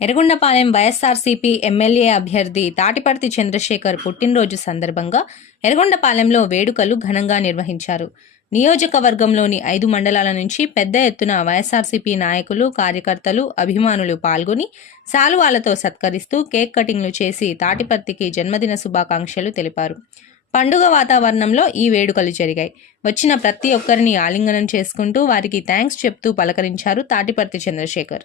Yerragondapalem YSRCP MLA అభ్యర్థి తాటిపర్తి చంద్రశేఖర్ పుట్టినరోజు సందర్భంగా ఎర్రగొండపాలెంలో వేడుకలు ఘనంగా నిర్వహించారు. నియోజకవర్గంలోని ఐదు మండలాల నుంచి పెద్ద ఎత్తున వైఎస్ఆర్సీపీ నాయకులు కార్యకర్తలు అభిమానులు పాల్గొని శాలువాలతో సత్కరిస్తూ కేక్ కటింగ్లు చేసి తాటిపర్తికి జన్మదిన శుభాకాంక్షలు తెలిపారు. పండుగ వాతావరణంలో ఈ వేడుకలు జరిగాయి. వచ్చిన ప్రతి ఒక్కరిని ఆలింగనం చేసుకుంటూ వారికి థ్యాంక్స్ చెప్తూ పలకరించారు తాటిపర్తి చంద్రశేఖర్.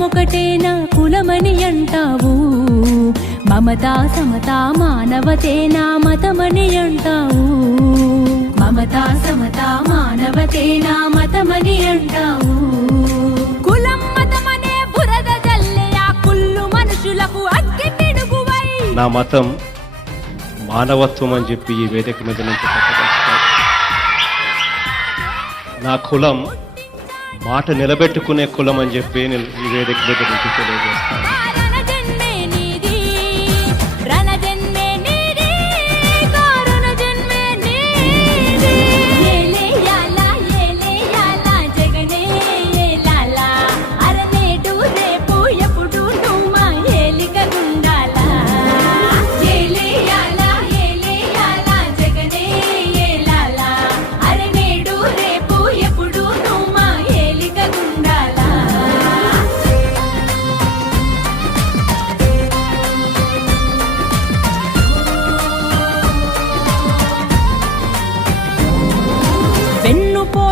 గుణమొకటేనా కులమని అంటావు. మమతా సమతా మానవతేనా మతమని అంటావు. మమతా సమతా మానవతేనా మతమని అంటావు. కులం మతమనే బురద జల్లే ఆ కుళ్ళు మనుషులకు అగ్గి పిడుగువై. నా మతం మానవత్వం అని చెప్పి ఈ వేదిక మీద నుంచి నా కులం మాట నిలబెట్టుకునే కులం అని చెప్పి నేను ఈ వేదిక దగ్గర నుంచి తెలియజేస్తాను.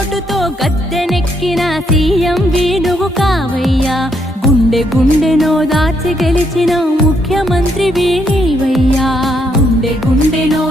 ఓటుతో గద్దెనెక్కిన సీఎం వేణువు కావయ్యా. గుండె గుండెనో దాచి గెలిచిన ముఖ్యమంత్రి వీణీవయ్యా. గుండె గుండెనో